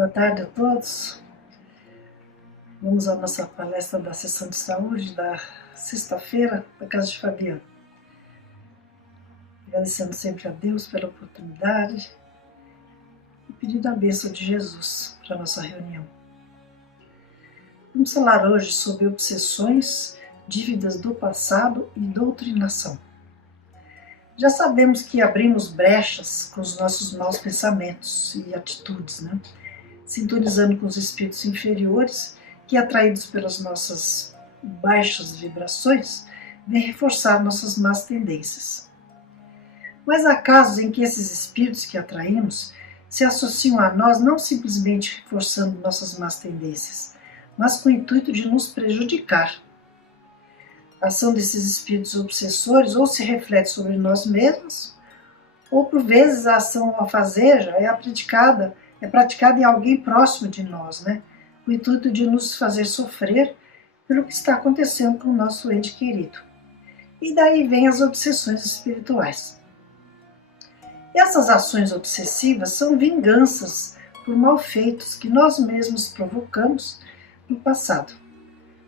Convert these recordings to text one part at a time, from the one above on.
Boa tarde a todos. Vamos à nossa palestra da sessão de saúde da sexta-feira da Casa de Fabiano. Agradecendo sempre a Deus pela oportunidade e pedindo a bênção de Jesus para a nossa reunião. Vamos falar hoje sobre obsessões, dívidas do passado e doutrinação. Já sabemos que abrimos brechas com os nossos maus pensamentos e atitudes, sintonizando com os espíritos inferiores que, atraídos pelas nossas baixas vibrações, vêm reforçar nossas más tendências. Mas há casos em que esses espíritos que atraímos se associam a nós não simplesmente reforçando nossas más tendências, mas com o intuito de nos prejudicar. A ação desses espíritos obsessores ou se reflete sobre nós mesmos, ou por vezes a ação alfazeja é praticada em alguém próximo de nós, com o intuito de nos fazer sofrer pelo que está acontecendo com o nosso ente querido. E daí vêm as obsessões espirituais. Essas ações obsessivas são vinganças por malfeitos que nós mesmos provocamos no passado.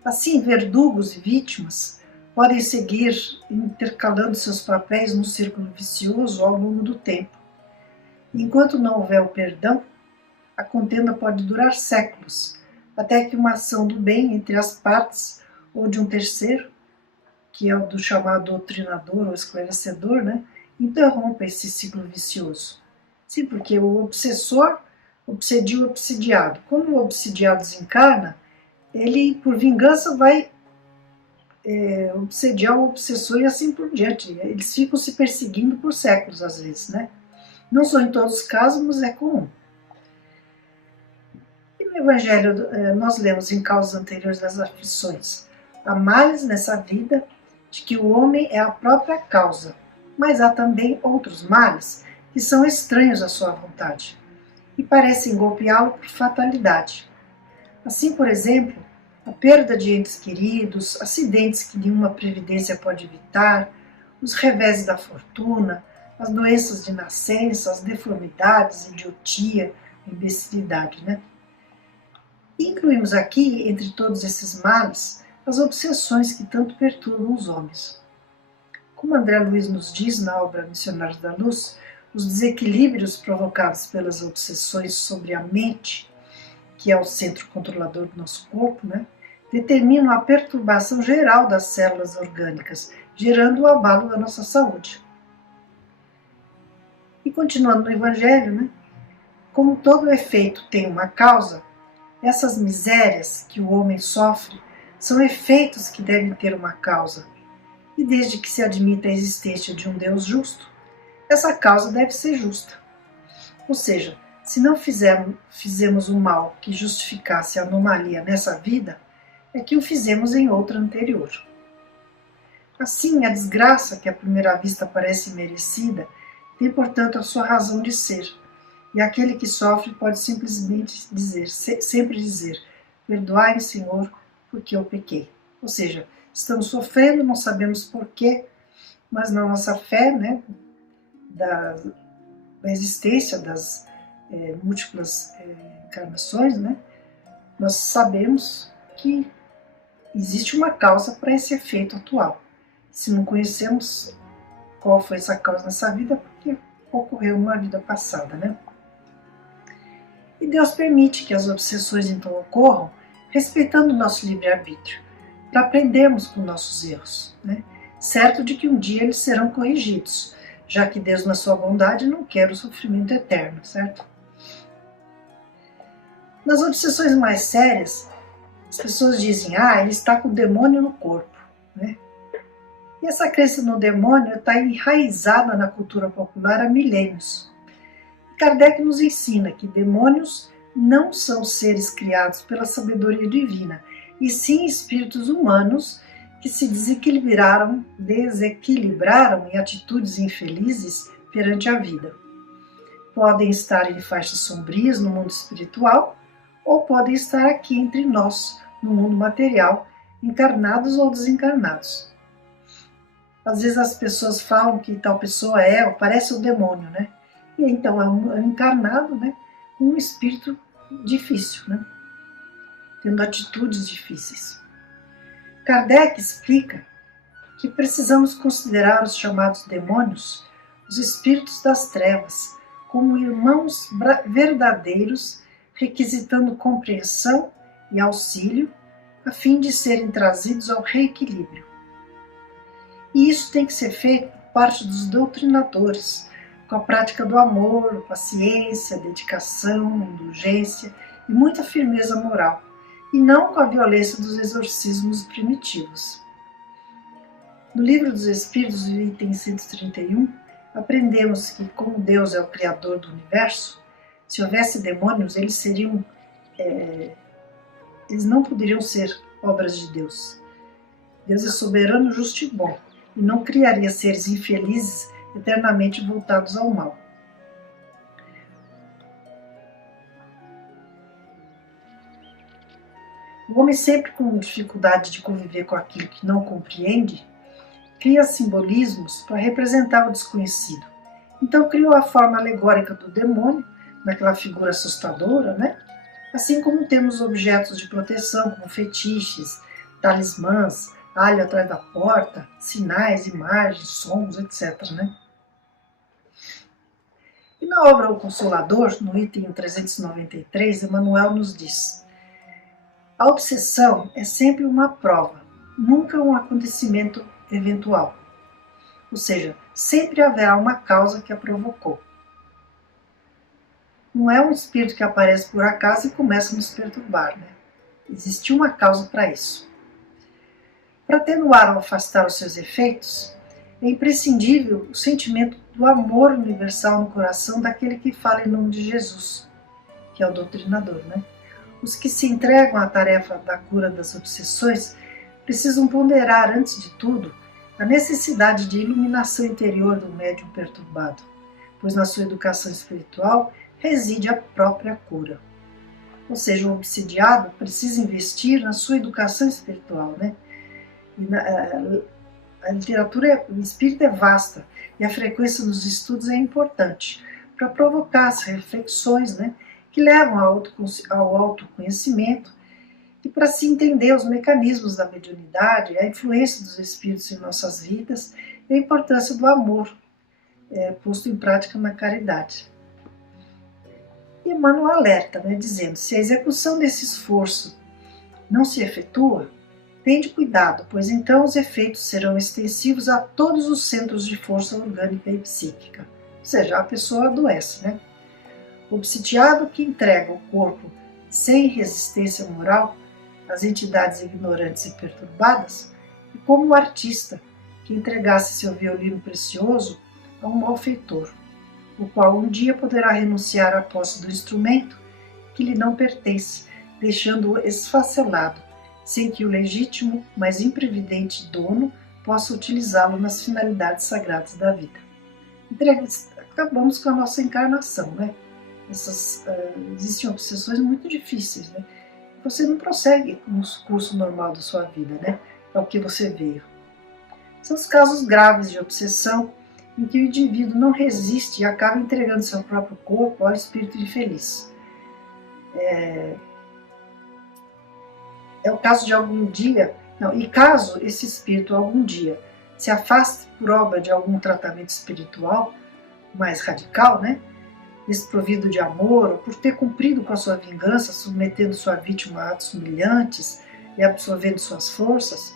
Assim, verdugos e vítimas podem seguir intercalando seus papéis num círculo vicioso ao longo do tempo. Enquanto não houver o perdão, a contenda pode durar séculos, até que uma ação do bem entre as partes ou de um terceiro, que é o do chamado doutrinador ou esclarecedor, interrompa esse ciclo vicioso. Sim, porque o obsessor obsedia o obsidiado. Quando o obsidiado desencarna, ele, por vingança, vai obsediar o obsessor e assim por diante. Eles ficam se perseguindo por séculos, às vezes, Não são em todos os casos, mas é comum. E no Evangelho, nós lemos em causas anteriores das aflições: há males nessa vida de que o homem é a própria causa, mas há também outros males que são estranhos à sua vontade e parecem golpeá-lo por fatalidade. Assim, por exemplo, a perda de entes queridos, acidentes que nenhuma previdência pode evitar, os reveses da fortuna, as doenças de nascença, as deformidades, idiotia, imbecilidade, E incluímos aqui, entre todos esses males, as obsessões que tanto perturbam os homens. Como André Luiz nos diz na obra Missionários da Luz, os desequilíbrios provocados pelas obsessões sobre a mente, que é o centro controlador do nosso corpo, determinam a perturbação geral das células orgânicas, gerando o abalo da nossa saúde. E continuando no Evangelho, como todo efeito tem uma causa, essas misérias que o homem sofre são efeitos que devem ter uma causa. E desde que se admita a existência de um Deus justo, essa causa deve ser justa. Ou seja, se não fizemos o mal que justificasse a anomalia nessa vida, é que o fizemos em outra anterior. Assim, a desgraça que à primeira vista parece merecida tem, portanto, a sua razão de ser, e aquele que sofre pode simplesmente sempre dizer: perdoai-me, Senhor, porque eu pequei. Ou seja, estamos sofrendo, não sabemos porquê, mas na nossa fé, da existência das múltiplas encarnações, nós sabemos que existe uma causa para esse efeito atual. Se não conhecemos qual foi essa causa nessa vida, porque ocorreu numa vida passada, E Deus permite que as obsessões então ocorram, respeitando o nosso livre-arbítrio, para aprendermos com nossos erros, certo de que um dia eles serão corrigidos, já que Deus, na sua bondade, não quer o sofrimento eterno, certo? Nas obsessões mais sérias, as pessoas dizem: ele está com o demônio no corpo, E essa crença no demônio está enraizada na cultura popular há milênios. Kardec nos ensina que demônios não são seres criados pela sabedoria divina, e sim espíritos humanos que se desequilibraram em atitudes infelizes perante a vida. Podem estar em faixas sombrias no mundo espiritual, ou podem estar aqui entre nós, no mundo material, encarnados ou desencarnados. Às vezes as pessoas falam que tal pessoa ou parece um demônio, E então é um encarnado, um espírito difícil, né? Tendo atitudes difíceis. Kardec explica que precisamos considerar os chamados demônios, os espíritos das trevas, como irmãos verdadeiros, requisitando compreensão e auxílio, a fim de serem trazidos ao reequilíbrio. E isso tem que ser feito por parte dos doutrinadores, com a prática do amor, paciência, dedicação, indulgência e muita firmeza moral, e não com a violência dos exorcismos primitivos. No Livro dos Espíritos, item 131, aprendemos que, como Deus é o Criador do Universo, se houvesse demônios, eles não poderiam ser obras de Deus. Deus é soberano, justo e bom, e não criaria seres infelizes eternamente voltados ao mal. O homem, sempre com dificuldade de conviver com aquilo que não compreende, cria simbolismos para representar o desconhecido. Então criou a forma alegórica do demônio, naquela figura assustadora, né? Assim como temos objetos de proteção, como fetiches, talismãs, alho atrás da porta, sinais, imagens, sons, etc. Né? E na obra O Consolador, no item 393, Emmanuel nos diz: a obsessão é sempre uma prova, nunca um acontecimento eventual. Ou seja, sempre haverá uma causa que a provocou. Não é um espírito que aparece por acaso e começa a nos perturbar, né? Existe uma causa para isso. Para atenuar ou afastar os seus efeitos, é imprescindível o sentimento do amor universal no coração daquele que fala em nome de Jesus, que é o doutrinador, né? Os que se entregam à tarefa da cura das obsessões precisam ponderar, antes de tudo, a necessidade de iluminação interior do médium perturbado, pois na sua educação espiritual reside a própria cura. Ou seja, o obsidiado precisa investir na sua educação espiritual, né? A literatura espírita é vasta e a frequência dos estudos é importante para provocar as reflexões, né, que levam ao autoconhecimento e para se entender os mecanismos da mediunidade, a influência dos espíritos em nossas vidas e a importância do amor posto em prática na caridade. E Emmanuel alerta, né, dizendo: se a execução desse esforço não se efetua, tende cuidado, pois então os efeitos serão extensivos a todos os centros de força orgânica e psíquica. Ou seja, a pessoa adoece, né? O obsidiado que entrega o corpo sem resistência moral às entidades ignorantes e perturbadas é como o artista que entregasse seu violino precioso a um malfeitor, o qual um dia poderá renunciar à posse do instrumento que lhe não pertence, deixando-o esfacelado, sem que o legítimo, mas imprevidente dono possa utilizá-lo nas finalidades sagradas da vida. Acabamos com a nossa encarnação, né? Existem obsessões muito difíceis, né? Você não prossegue com o curso normal da sua vida, né? É o que você veio. São os casos graves de obsessão em que o indivíduo não resiste e acaba entregando seu próprio corpo ao espírito infeliz. É o caso de algum dia, e caso esse espírito algum dia se afaste por obra de algum tratamento espiritual mais radical, né, desprovido de amor, ou por ter cumprido com a sua vingança, submetendo sua vítima a atos humilhantes e absorvendo suas forças,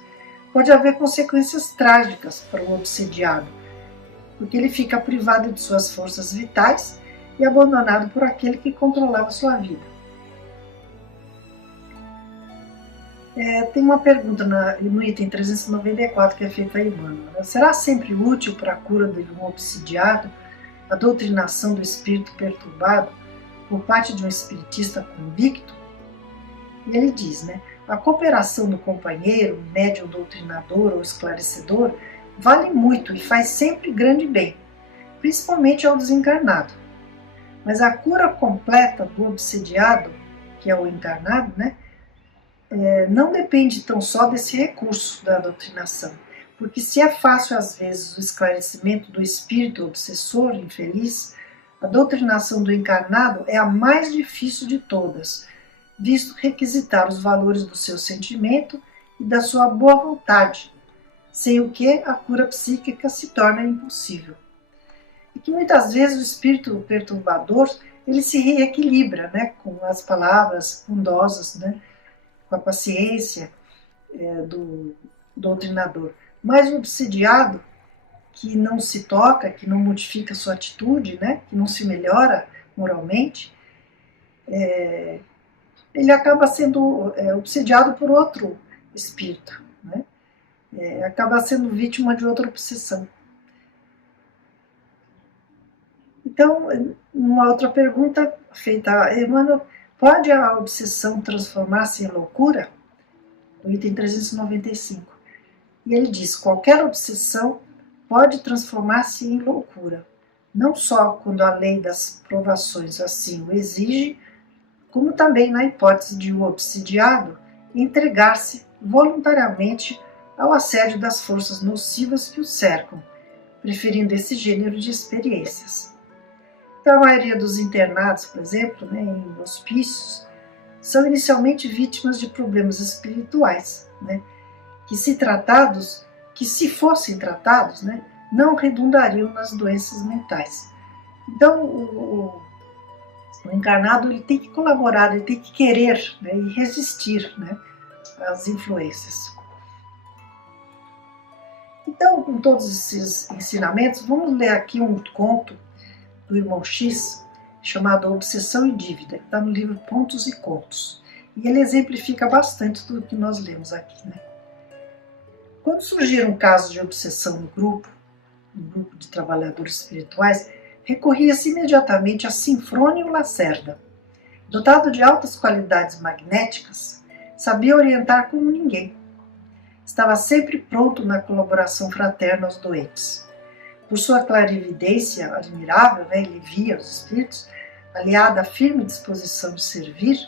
pode haver consequências trágicas para o obsediado, porque ele fica privado de suas forças vitais e abandonado por aquele que controlava sua vida. Tem uma pergunta no item 394 que é feita a Emmanuel. Será sempre útil para a cura de um obsidiado a doutrinação do espírito perturbado por parte de um espiritista convicto? E ele diz, né, a cooperação do companheiro, médium doutrinador ou esclarecedor, vale muito e faz sempre grande bem, principalmente ao desencarnado. Mas a cura completa do obsidiado, que é o encarnado, né, não depende tão só desse recurso da doutrinação, porque se é fácil às vezes o esclarecimento do espírito obsessor infeliz, A doutrinação do encarnado é a mais difícil de todas, visto requisitar os valores do seu sentimento e da sua boa vontade, sem o que a cura psíquica se torna impossível. E que muitas vezes o espírito perturbador ele se reequilibra, né, com as palavras bondosas, né, com a paciência do doutrinador. Mas o obsidiado, que não se toca, que não modifica sua atitude, né, que não se melhora moralmente, ele acaba sendo obsediado por outro espírito, né, acaba sendo vítima de outra obsessão. Então, uma outra pergunta feita a Emmanuel: pode a obsessão transformar-se em loucura? O item 395. E ele diz: qualquer obsessão pode transformar-se em loucura, não só quando a lei das provações assim o exige, como também na hipótese de o obsidiado entregar-se voluntariamente ao assédio das forças nocivas que o cercam, preferindo esse gênero de experiências. Então, a maioria dos internados, por exemplo, né, em hospícios, são inicialmente vítimas de problemas espirituais, né, que se fossem tratados, né, não redundariam nas doenças mentais. Então, o encarnado ele tem que colaborar, ele tem que querer, né, e resistir, né, às influências. Então, com todos esses ensinamentos, vamos ler aqui um conto do irmão X, chamado Obsessão e Dívida, que está no livro Pontos e Contos. E ele exemplifica bastante tudo que nós lemos aqui, né? Quando surgiram casos de obsessão no grupo, um grupo de trabalhadores espirituais, recorria-se imediatamente a Sinfrônio Lacerda. Dotado de altas qualidades magnéticas, sabia orientar como ninguém. Estava sempre pronto na colaboração fraterna aos doentes. Por sua clarividência admirável, né, ele via os espíritos, aliada à firme disposição de servir,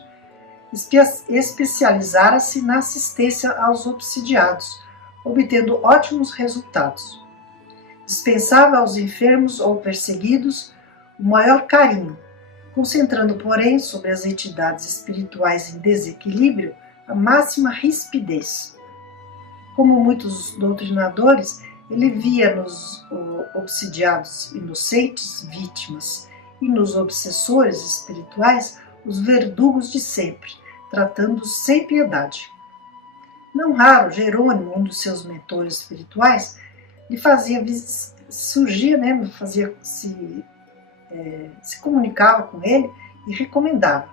especializara-se na assistência aos obsidiados, obtendo ótimos resultados. Dispensava aos enfermos ou perseguidos o maior carinho, concentrando, porém, sobre as entidades espirituais em desequilíbrio a máxima rispidez. Como muitos doutrinadores, ele via nos obsidiados inocentes vítimas e nos obsessores espirituais os verdugos de sempre, tratando-os sem piedade. Não raro, Jerônimo, um dos seus mentores espirituais, lhe fazia surgir, né, se comunicava com ele e recomendava: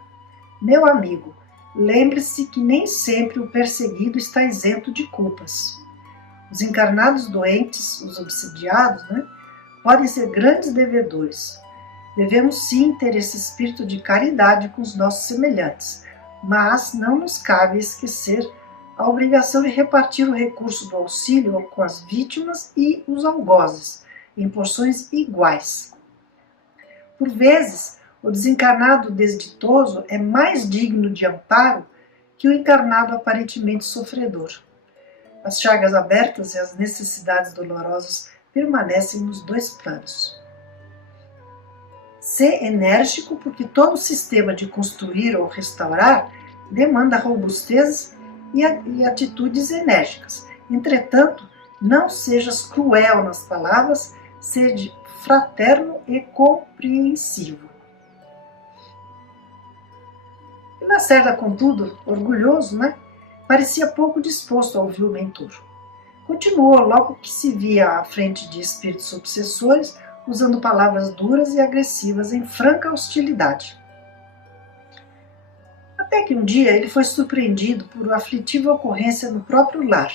meu amigo, lembre-se que nem sempre o perseguido está isento de culpas. Os encarnados doentes, os obsidiados, né, podem ser grandes devedores. Devemos sim ter esse espírito de caridade com os nossos semelhantes, mas não nos cabe esquecer a obrigação de repartir o recurso do auxílio com as vítimas e os algozes, em porções iguais. Por vezes, o desencarnado desditoso é mais digno de amparo que o encarnado aparentemente sofredor. As chagas abertas e as necessidades dolorosas permanecem nos dois planos. Ser enérgico, porque todo sistema de construir ou restaurar demanda robustez e atitudes enérgicas. Entretanto, não sejas cruel nas palavras, sede fraterno e compreensivo. E Lacerda, contudo, orgulhoso, né, parecia pouco disposto a ouvir o mentor. Continuou logo que se via à frente de espíritos obsessores, usando palavras duras e agressivas em franca hostilidade. Até que um dia ele foi surpreendido por uma aflitiva ocorrência no próprio lar.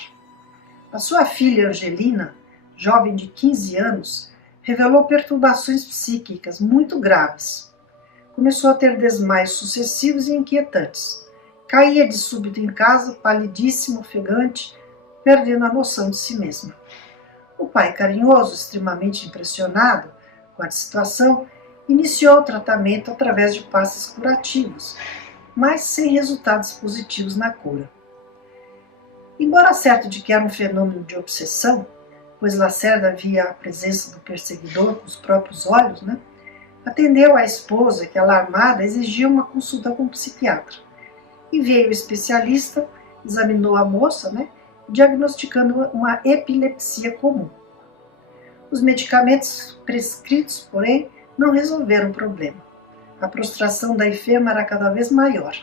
A sua filha Angelina, jovem de 15 anos, revelou perturbações psíquicas muito graves. Começou a ter desmaios sucessivos e inquietantes. Caía de súbito em casa, palidíssima, ofegante, perdendo a noção de si mesma. O pai, carinhoso, extremamente impressionado com a situação, iniciou o tratamento através de passes curativos, mas sem resultados positivos na cura. Embora certo de que era um fenômeno de obsessão, pois Lacerda via a presença do perseguidor com os próprios olhos, né, Atendeu a esposa, que alarmada exigia uma consulta com um psiquiatra. E veio o especialista, examinou a moça, diagnosticando uma epilepsia comum. Os medicamentos prescritos, porém, não resolveram o problema. A prostração da enferma era cada vez maior.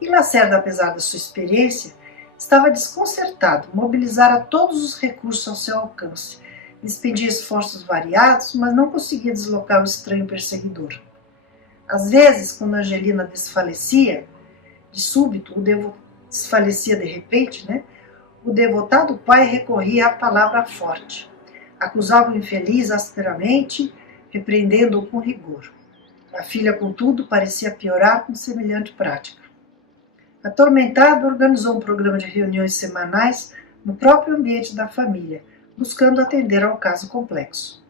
E Lacerda, apesar da sua experiência, estava desconcertado, mobilizara todos os recursos ao seu alcance. Despendia esforços variados, mas não conseguia deslocar o estranho perseguidor. Às vezes, quando Angelina desfalecia, de súbito, desfalecia de repente, o devotado pai recorria à palavra forte. Acusava o infeliz asperamente, repreendendo-o com rigor. A filha, contudo, parecia piorar com semelhante prática. Atormentado, organizou um programa de reuniões semanais no próprio ambiente da família, buscando atender ao caso complexo.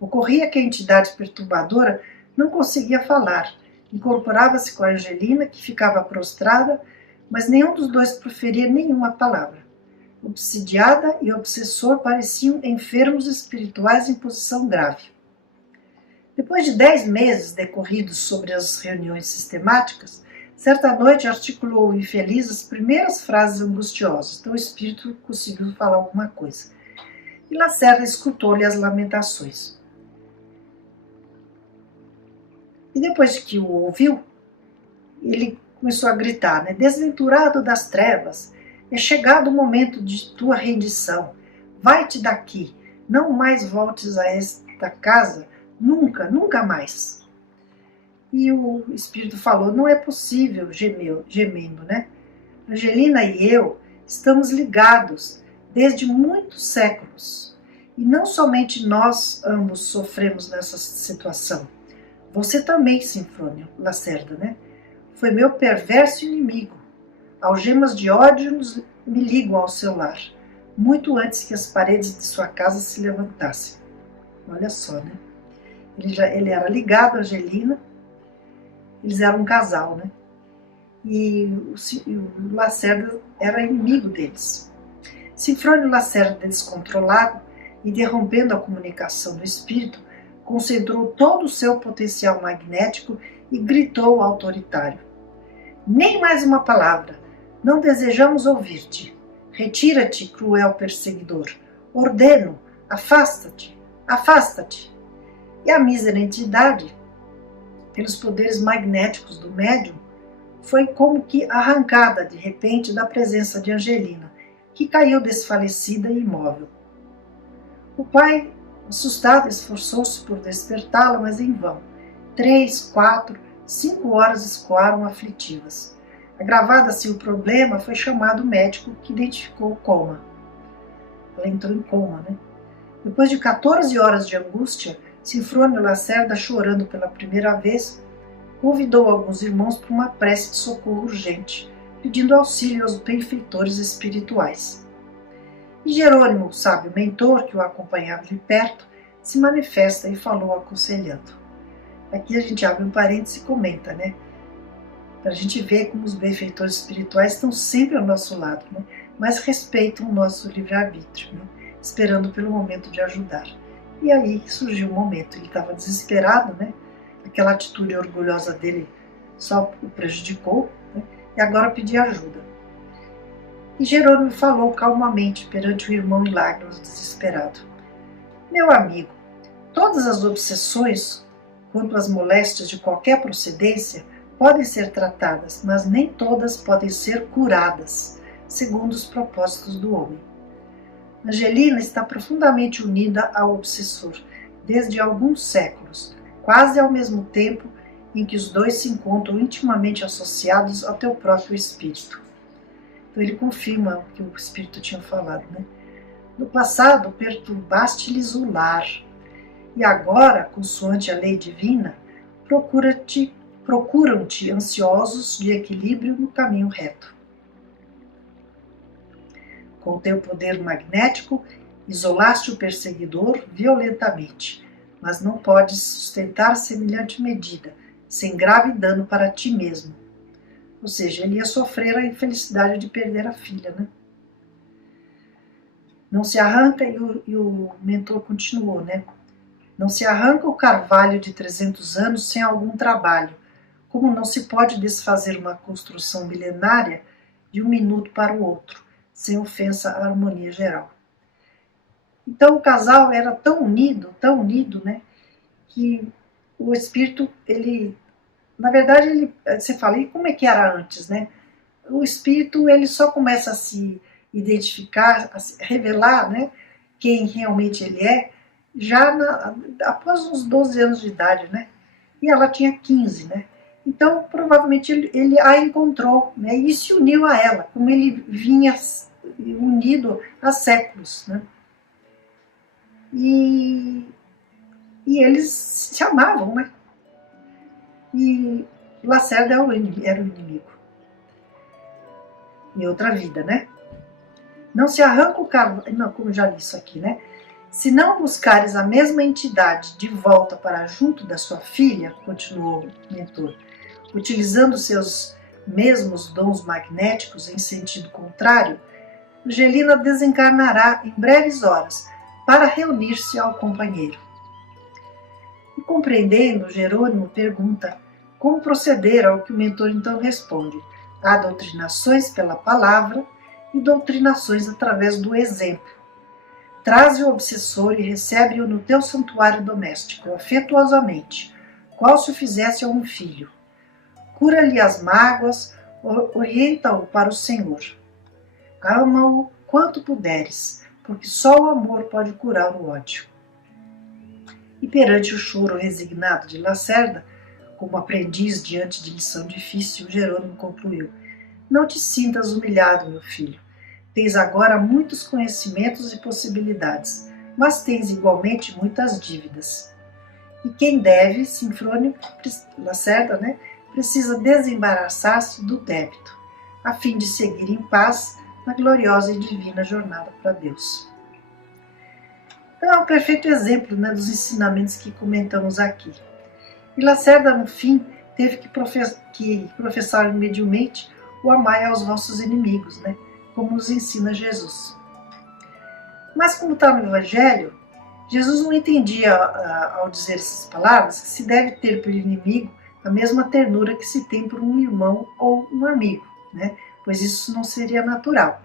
Ocorria que a entidade perturbadora não conseguia falar, incorporava-se com a Angelina, que ficava prostrada, mas nenhum dos dois proferia nenhuma palavra. Obsidiada e obsessor pareciam enfermos espirituais em posição grave. Depois de 10 meses decorridos sobre as reuniões sistemáticas, certa noite articulou o infeliz as primeiras frases angustiosas, então o espírito conseguiu falar alguma coisa. E Lacerda escutou-lhe as lamentações. E depois que o ouviu, ele começou a gritar, desventurado das trevas, é chegado o momento de tua rendição. Vai-te daqui, não mais voltes a esta casa, nunca, nunca mais. E o espírito falou, não é possível, gemendo, Angelina e eu estamos ligados desde muitos séculos. E não somente nós ambos sofremos nessa situação. Você também, Sinfrônio, Lacerda, Foi meu perverso inimigo. Algemas de ódio me ligam ao seu lar, muito antes que as paredes de sua casa se levantassem. Olha só, Ele era ligado a Angelina, eles eram um casal, E o Lacerda era inimigo deles. Sinfrônio Lacerda, descontrolado, interrompendo a comunicação do espírito, concentrou todo o seu potencial magnético e gritou autoritário. Nem mais uma palavra. Não desejamos ouvir-te. Retira-te, cruel perseguidor. Ordeno, afasta-te, afasta-te. E a mísera entidade, pelos poderes magnéticos do médium, foi como que arrancada de repente da presença de Angelina, que caiu desfalecida e imóvel. O pai, assustado, esforçou-se por despertá-la, mas em vão. 3, 4, 5 horas escoaram aflitivas. Agravada-se o problema, foi chamado o médico, que identificou o coma. Ela entrou em coma, Depois de 14 horas de angústia, Sinfrônio Lacerda, chorando pela primeira vez, convidou alguns irmãos para uma prece de socorro urgente, pedindo auxílio aos benfeitores espirituais. E Jerônimo, o sábio mentor, que o acompanhava de perto, se manifesta e falou aconselhando. Aqui a gente abre um parênteses e comenta, Para a gente ver como os benfeitores espirituais estão sempre ao nosso lado, mas respeitam o nosso livre-arbítrio, esperando pelo momento de ajudar. E aí surgiu o momento, ele estava desesperado, Aquela atitude orgulhosa dele só o prejudicou, e agora pedia ajuda. E Jerônimo falou calmamente perante o irmão em lágrimas, desesperado. Meu amigo, todas as obsessões, quanto às moléstias de qualquer procedência, podem ser tratadas, mas nem todas podem ser curadas, segundo os propósitos do homem. Angelina está profundamente unida ao obsessor, desde alguns séculos, quase ao mesmo tempo em que os dois se encontram intimamente associados ao teu próprio espírito. Então ele confirma o que o espírito tinha falado, No passado perturbaste-lhes o lar, e agora, consoante a lei divina, procuram-te ansiosos de equilíbrio no caminho reto. Com teu poder magnético, isolaste o perseguidor violentamente, mas não podes sustentar semelhante medida, sem grave dano para ti mesmo. Ou seja, ele ia sofrer a infelicidade de perder a filha, Não se arranca, e o mentor continuou, Não se arranca o carvalho de 300 anos sem algum trabalho, como não se pode desfazer uma construção milenária de um minuto para o outro, sem ofensa à harmonia geral. Então o casal era tão unido, né, que o espírito, na verdade, você fala, e como é que era antes, né? O espírito, ele só começa a se identificar, a se revelar, né, quem realmente ele é, já após uns 12 anos de idade, né? E ela tinha 15, né? Então, provavelmente, ele a encontrou, né? E se uniu a ela, como ele vinha unido há séculos, né? E eles se amavam, né? E Lacerda era o inimigo. Em outra vida, né? Não se arranca o carvalho, não, como já li isso aqui, né? Se não buscares a mesma entidade de volta para junto da sua filha, continuou o mentor, utilizando seus mesmos dons magnéticos em sentido contrário, Angelina desencarnará em breves horas para reunir-se ao companheiro. E compreendendo, Jerônimo pergunta como proceder, ao que o mentor então responde: há doutrinações pela palavra e doutrinações através do exemplo. Traze o obsessor e recebe-o no teu santuário doméstico, afetuosamente, qual se o fizesse a um filho. Cura-lhe as mágoas, orienta-o para o Senhor. Ama-o quanto puderes, porque só o amor pode curar o ódio. E perante o choro resignado de Lacerda, como aprendiz diante de lição difícil, Jerônimo concluiu: não te sintas humilhado, meu filho. Tens agora muitos conhecimentos e possibilidades, mas tens igualmente muitas dívidas. E quem deve, Sinfrônio, Lacerda, né, precisa desembaraçar-se do débito, a fim de seguir em paz na gloriosa e divina jornada para Deus. Então é um perfeito exemplo, né, dos ensinamentos que comentamos aqui. E Lacerda, no fim, teve que professar mediumente o amai aos vossos inimigos, né, como nos ensina Jesus. Mas como está no Evangelho, Jesus não entendia, ao dizer essas palavras, que se deve ter pelo inimigo a mesma ternura que se tem por um irmão ou um amigo, né? Pois isso não seria natural.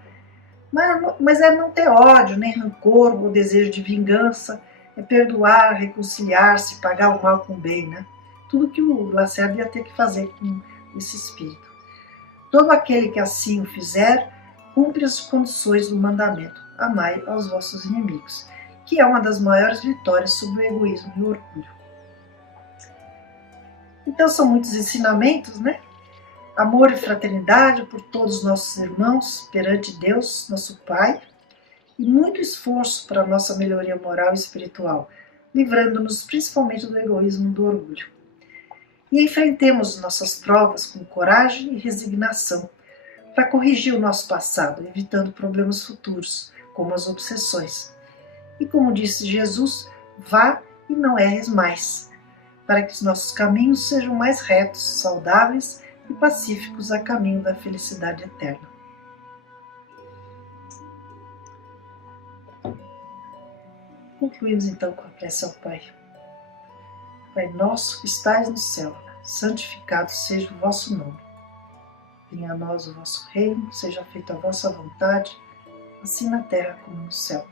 Mas é não ter ódio, nem rancor ou desejo de vingança, é perdoar, reconciliar-se, pagar o mal com o bem, né? Tudo que o Lacerda ia ter que fazer com esse espírito. Todo aquele que assim o fizer, cumpre as condições do mandamento: amai aos vossos inimigos, que é uma das maiores vitórias sobre o egoísmo e o orgulho. Então são muitos ensinamentos, né? Amor e fraternidade por todos os nossos irmãos perante Deus, nosso Pai, e muito esforço para a nossa melhoria moral e espiritual, livrando-nos principalmente do egoísmo e do orgulho. E enfrentemos nossas provas com coragem e resignação, para corrigir o nosso passado, evitando problemas futuros, como as obsessões. E como disse Jesus, vá e não erres mais, para que os nossos caminhos sejam mais retos, saudáveis e pacíficos a caminho da felicidade eterna. Concluímos então com a prece ao Pai. Pai nosso que estais no céu, santificado seja o vosso nome. Venha a nós o vosso reino, seja feita a vossa vontade, assim na terra como no céu.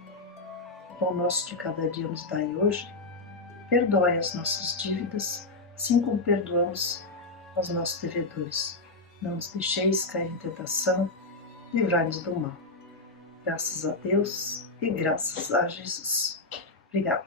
O pão nosso de cada dia nos dai hoje. Perdoai as nossas dívidas, assim como perdoamos aos nossos devedores. Não nos deixeis cair em tentação, livrai-nos do mal. Graças a Deus e graças a Jesus. Obrigada.